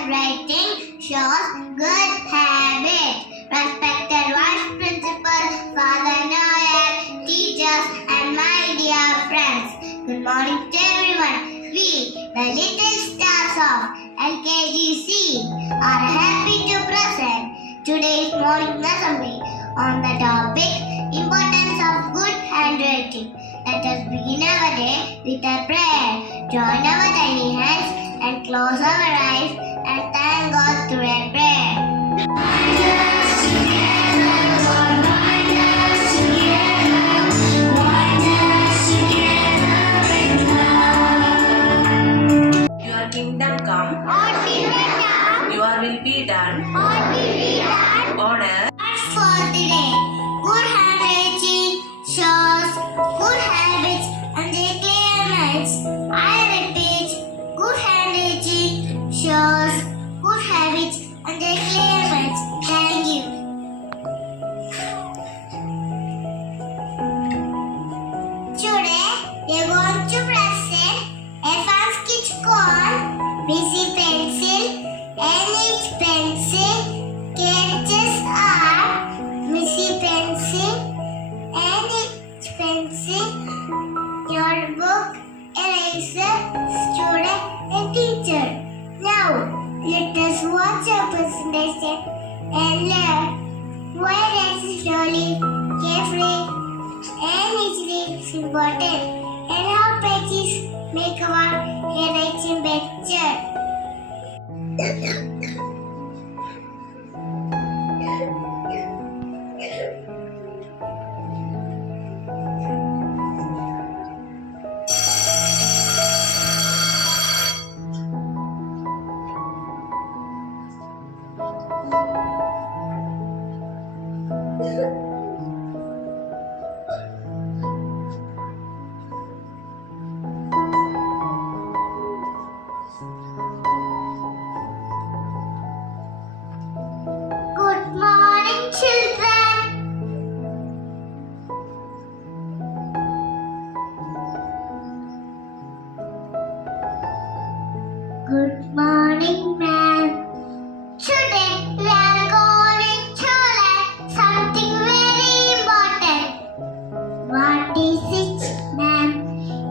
handwriting shows good habit. Respected Vice Principal, Father Noel, teachers, and my dear friends. Good morning to everyone. We, the little stars of LKGC, are happy to present today's morning assembly on the topic importance of good handwriting. Let us begin our day with a prayer. Join our tiny hands and close our eyes and thank God through a prayer. Your kingdom come, your will be done on earth. For today, good handwriting shows good habits and requirements. I repeat, good handwriting shows good habits and requirements. Thank you. Today, we are going to present a fun skit called Busy Pencil. Any pencil catches are Missy pencil, any pencil, your book, eraser, student, and teacher. Now, let us watch our presentation and learn why writing slowly, carefully, and easily is important, and how pages make our handwriting better. Good morning, children. Good morning, ma'am. Today we are going to learn something very important. What is it, ma'am?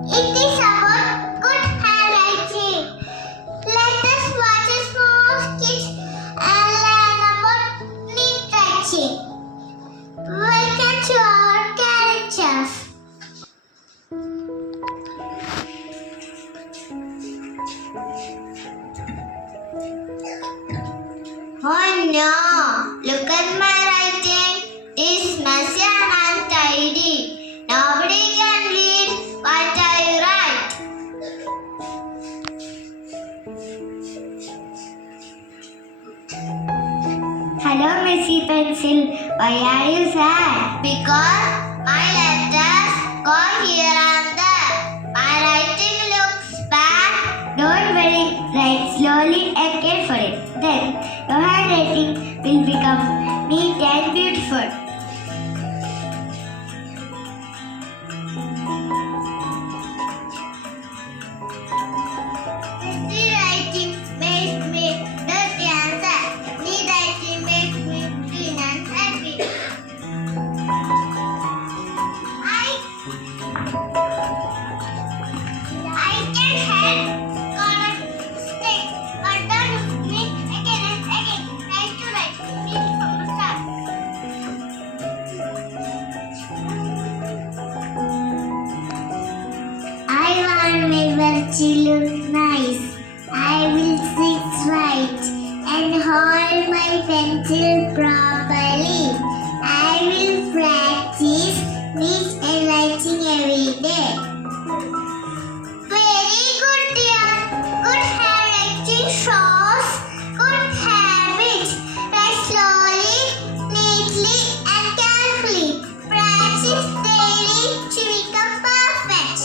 It is about good handwriting. Let us watch a small skit and learn about neat writing. Welcome to our characters. Oh no! Look at my writing. It's messy and untidy. Nobody can read what I write. Hello, Missy Pencil. Why are you sad? Because my letters go here and there. My writing looks bad. Don't worry. Write slowly and carefully. Then your handwriting will become neat and beautiful. Messy writing makes me dirty and sad. Neat writing makes me clean and happy. I can help correct mistakes, but don't use me again and again. Try to write neatly from the start. I want my work to look nice. I will sit right and hold my pencil properly. I will practice neat handwriting every day. Very good, dear. Good handwriting shows good habits. Write slowly, neatly, and carefully. Practice daily to become perfect.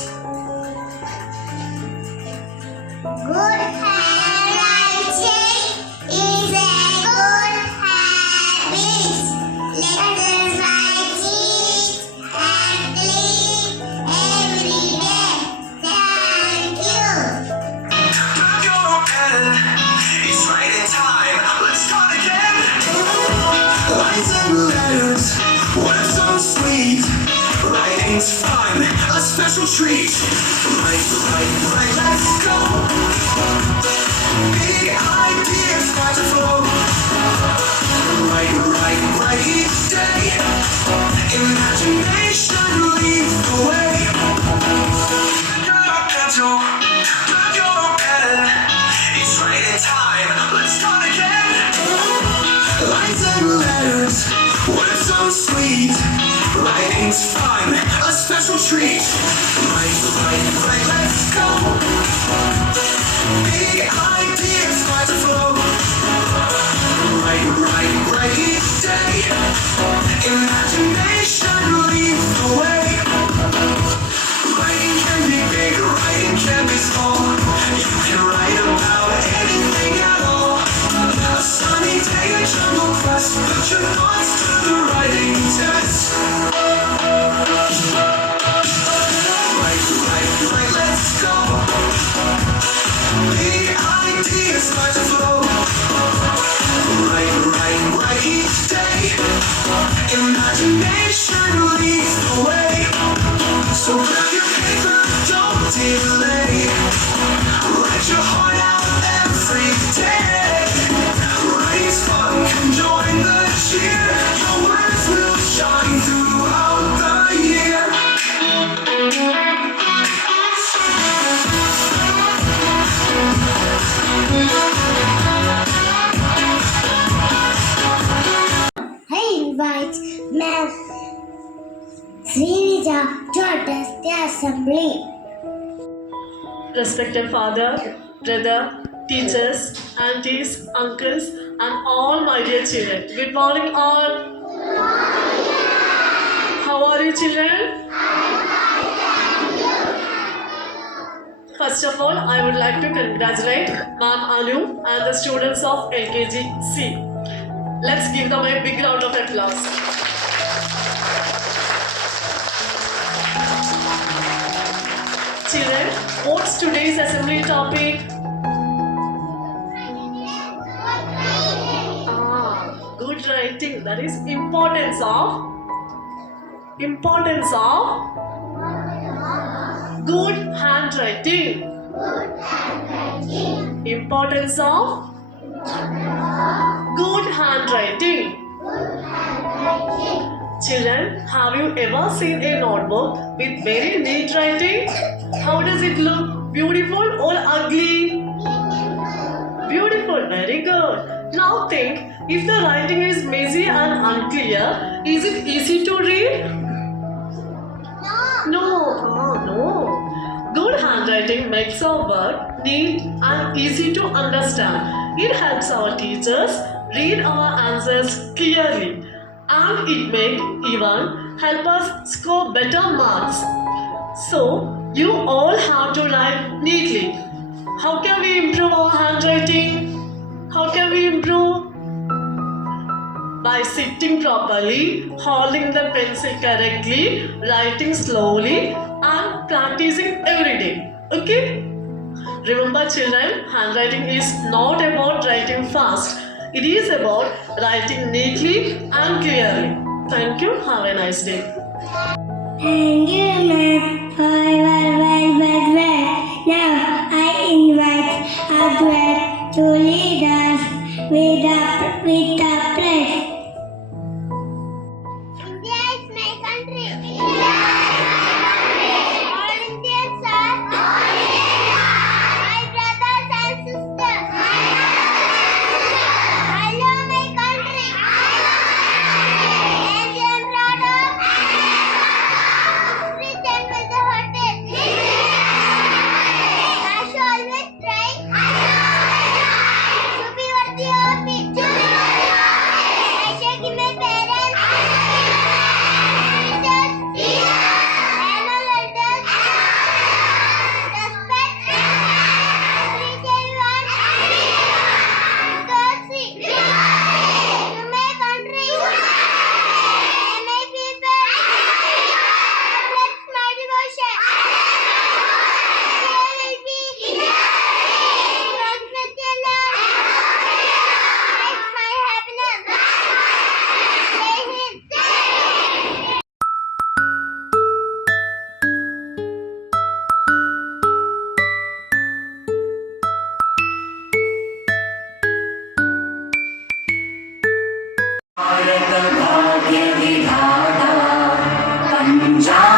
Good handwriting is a good habit. Let us write it and clean every day. Thank you. It's right special treat. Right, let's go. Big ideas start to flow. Right each day. Imagination leads the way. Grab your pencil, grab your pen. It's writing time, let's start again. Lines and letters, words so sweet. Writing's fun, a special treat. Right, let's go. Big ideas start to flow. Right each day. Imagination leads the way. Writing can be big, writing can be small. You can write about anything at all. A sunny day, a jungle quest. Put your thoughts to the writing test. Right, let's go. The ideas start to flow. Right each day. Imagination leads the way. So grab your paper, don't delay. Write your heart out every day. Writing's fun, come join the cheer. Your words will shine throughout the year. I invite Ma'am Srinija to address the assembly. Respected father, brother, teachers, aunties, uncles, and all my dear children. Good morning, all. How are you, children? First of all, I would like to congratulate Ma'am Anu and the students of LKG C. Let's give them a big round of applause. Children, what's today's assembly topic? Good writing. That is importance of good handwriting. Importance of good handwriting. Children, have you ever seen a notebook with very neat writing? How does it look? Beautiful or ugly? Beautiful, very good. Now think, if the writing is messy and unclear, is it easy to read? No. Good handwriting makes our work neat and easy to understand. It helps our teachers read our answers clearly, and it may even help us score better marks. So, you all have to write neatly. How can we improve our handwriting? How can we improve? By sitting properly, holding the pencil correctly, writing slowly, and practicing every day. Okay? Remember, children, handwriting is not about writing fast. It is about writing neatly and clearly. Thank you. Have a nice day. Thank you, ma'am, for your well. Now I invite Adwait to lead us with a prayer. India is my country. All Indians are my brothers and sisters. I love my country. And I am proud of rich and with the hotel. I shall always try to be worthy of it. Bharat Bhagya Vidhata Punjab